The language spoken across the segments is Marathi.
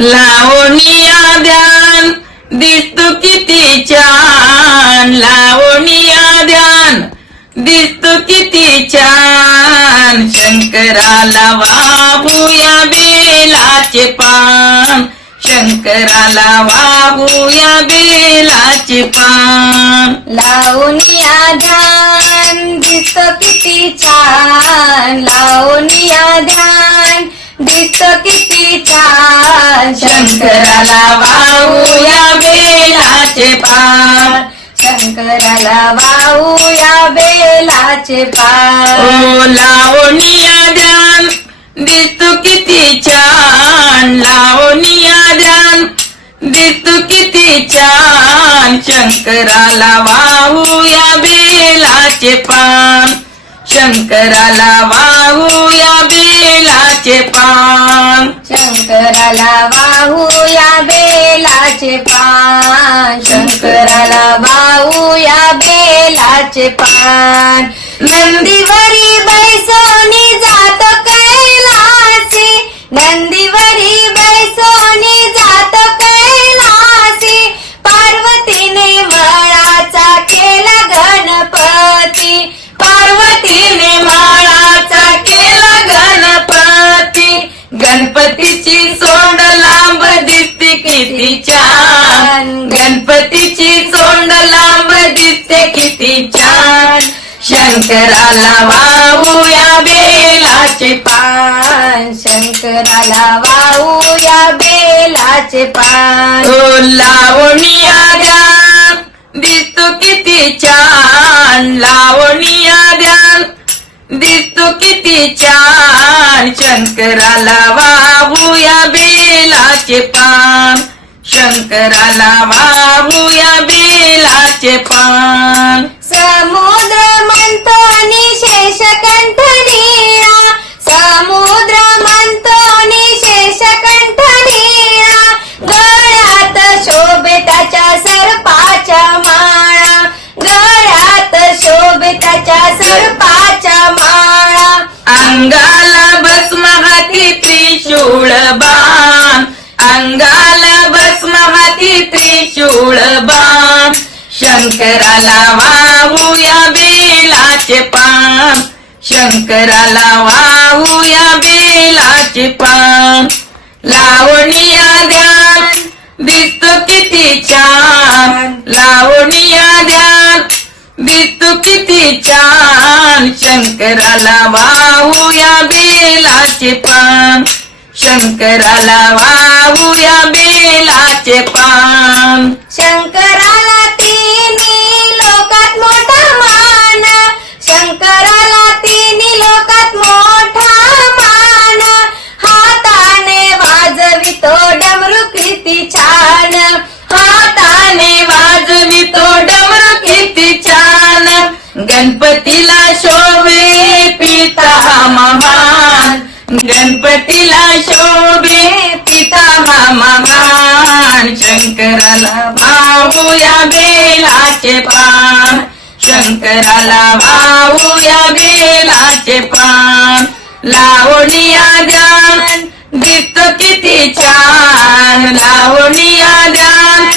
लावणिया ध्यान दिसतो किती छान, लावणिया ध्यान दिसतो किती छान. शंकराला वाहूया बेलाचे पान, शंकराला वाहूया बेलाचे पान. लावणिया ध्यान दिसतो किती छान, लावणिया ध्यान दिसतो किती छान. शंकराला वाहूया बेलाचे पान, शंकराला वाहूया बेलाचे पान. ओ लावणिया ध्यान दिसतो किती छान, लावणिया ध्यान दिसतो किती छान. शंकराला वाहूया बेलाचे पान, शंकराला वाहूया बेलाचे पान. शंकराला वाहूया बेलाचे पान, शंकराला वाहूया बेलाचे पान. नंदीवरी बैसोनी जात कैलासी, नंदीवरी बैसोनी जात कैलासी. पार्वतीने माळाचा केला गणपती, पार्वतीने माळाचा केला गणपती. गणपतीची सोंड लांब दिसते किती छान, गणपतीची सोंड लांब दिसते किती छान. शंकराला वाहूया बेलाचे पान, शंकराला वाहूया बेलाचे पान. ओ लावणिया ध्यान दिसतो किती छान, लावणिया ध्यान दिसतो किती छान. शंकराला वाहूया बेलाचे पान, शंकराला वाहूया बेलाचे पान. समुद्र मंथनी शेषकंठ नीळा, समुद्र मंथनी शेषकंठ नीळा. गळ्यात शोभे त्याच्या सर्पाच्या माळा, गळ्यात शोभे त्याच्या सर्पाच्या माळा. अंगाला भस्म हाती त्रिशूळ बाण, अंगाला भस्म हाती त्रिशूळ बाण. शंकराला वाहूया बेलाचे पान, शंकराला वाहूया बेलाचे पान. लावणिया ध्यान दिसतो किती छान, लावणिया ध्यान दिसतो किती छान. शंकराला वाहूया बेलाचे पान, शंकराला वाहूया बेलाचे पान. शंकराला तिन्ही लोकात मोठा मान, शंकराला तिन्ही लोकात मोठा मान. हाताने वाजवितो डमरू किती छान, हाताने वाजवितो डमरू किती छान. गणपतीला शोभे पिता महान, गणपतीला शोभे पिता महान. शंकराला वाहूया बेलाचे पान, शंकराला वाहूया बेलाचे पान. लावणिया ध्यान दिसतो किती छान, लावणिया ध्यान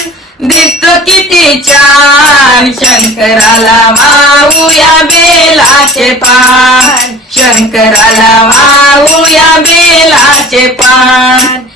दिसतो किती छान. शंकराला वाहूया बेलाचे पान, शंकराला वाहूया बेलाचे पान.